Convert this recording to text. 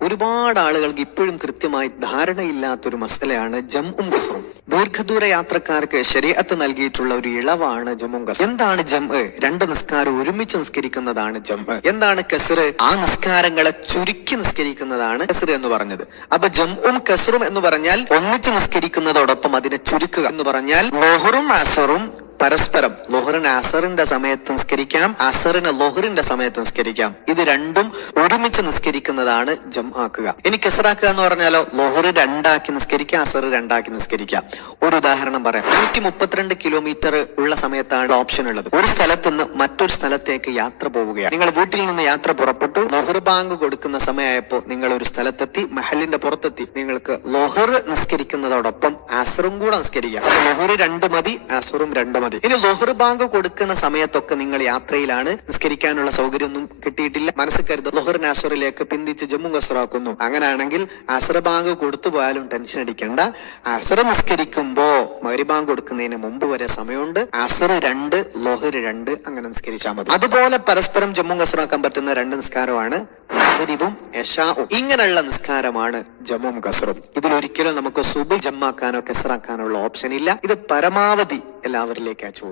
ഒരുപാട് ആളുകൾക്ക് ഇപ്പോഴും കൃത്യമായി ധാരണയില്ലാത്തൊരു മസലയാണ് ജംഉം കസ്റും. ദീർഘദൂര യാത്രക്കാർക്ക് ശരീഅത്ത് നൽകിയിട്ടുള്ള ഒരു ഇളവാണ് ജംഉം കസ്റും. എന്താണ് ജംഅ്? രണ്ട് നിസ്കാരം ഒരുമിച്ച് നിസ്കരിക്കുന്നതാണ് ജംഅ്. എന്താണ് കസ്റ്? ആ നിസ്കാരങ്ങളെ ചുരുക്കി നിസ്കരിക്കുന്നതാണ് കസ്റ് എന്ന് പറഞ്ഞത്. അപ്പൊ ജംഉം കസ്റും എന്ന് പറഞ്ഞാൽ ഒന്നിച്ച് നിസ്കരിക്കുന്നതോടൊപ്പം അതിനെ ചുരുക്കുക എന്ന് പറഞ്ഞാൽ ളുഹറും അസറും പരസ്പരം ളുഹറിന് അസറിന്റെ സമയത്ത് നിസ്കരിക്കാം, അസറിന് ളുഹറിന്റെ സമയത്ത് നിസ്കരിക്കാം. ഇത് രണ്ടും ഒരുമിച്ച് നിസ്കരിക്കുന്നതാണ് ജംആക്കുക. ഇനി കസ്റാക്കുക എന്ന് പറഞ്ഞാലോ ളുഹറ് രണ്ടാക്കി നിസ്കരിക്കാം, അസർ രണ്ടാക്കി നിസ്കരിക്കാം. ഒരു ഉദാഹരണം പറയാം. 132 കിലോമീറ്റർ ഉള്ള സമയത്താണ് ഓപ്ഷൻ ഉള്ളത്. ഒരു സ്ഥലത്ത് നിന്ന് മറ്റൊരു സ്ഥലത്തേക്ക് യാത്ര പോവുകയാണ്. നിങ്ങൾ വീട്ടിൽ നിന്ന് യാത്ര പുറപ്പെട്ടു, ളുഹർ ബാങ്ക് കൊടുക്കുന്ന സമയമായപ്പോ നിങ്ങൾ ഒരു സ്ഥലത്തെത്തി, മഹലിന്റെ പുറത്തെത്തി. നിങ്ങൾക്ക് ളുഹർ നിസ്കരിക്കുന്നതോടൊപ്പം അസറും കൂടെ നിസ്കരിക്കാം. അപ്പൊ ളുഹർ 2 മതി, അസറും 2 മതി. ഇനി ളുഹർ ബാങ്ക് കൊടുക്കുന്ന സമയത്തൊക്കെ നിങ്ങൾ യാത്രയിലാണ്, നിസ്കരിക്കാനുള്ള സൗകര്യമൊന്നും കിട്ടിയിട്ടില്ല. മനസ്സിൽ കരുത് ളുഹറിന് അസറിലേക്ക് പിന്തിച്ച് ജംഉം കസ്റാക്കുന്നു. അങ്ങനെയാണെങ്കിൽ അസർ ബാങ്ക് കൊടുത്തു പോയാലും ടെൻഷൻ അടിക്കണ്ട. അസർ നിസ്കരിക്കുമ്പോ മഗ്‌രിബ് ബാങ്ക് കൊടുക്കുന്നതിന് മുമ്പ് വരെ സമയമുണ്ട്. അസർ 2, ളുഹർ 2 അങ്ങനെ നിസ്കരിച്ചാൽ മതി. അതുപോലെ പരസ്പരം ജംഉം കസ്റാക്കാൻ പറ്റുന്ന 2 നിസ്കാരമാണ് മഗ്‌രിബും ഇശാഉം. ഇങ്ങനെയുള്ള നിസ്കാരമാണ് ജംഉം കസ്റും. ഇതിലൊരിക്കലും നമുക്ക് സുബ്ഹ് ജംആക്കാനോ കസ്റാക്കാനോ ഉള്ള ഓപ്ഷൻ ഇല്ല. ഇത് പരമാവധി എല്ലാവരിലേക്ക് അയച്ചു.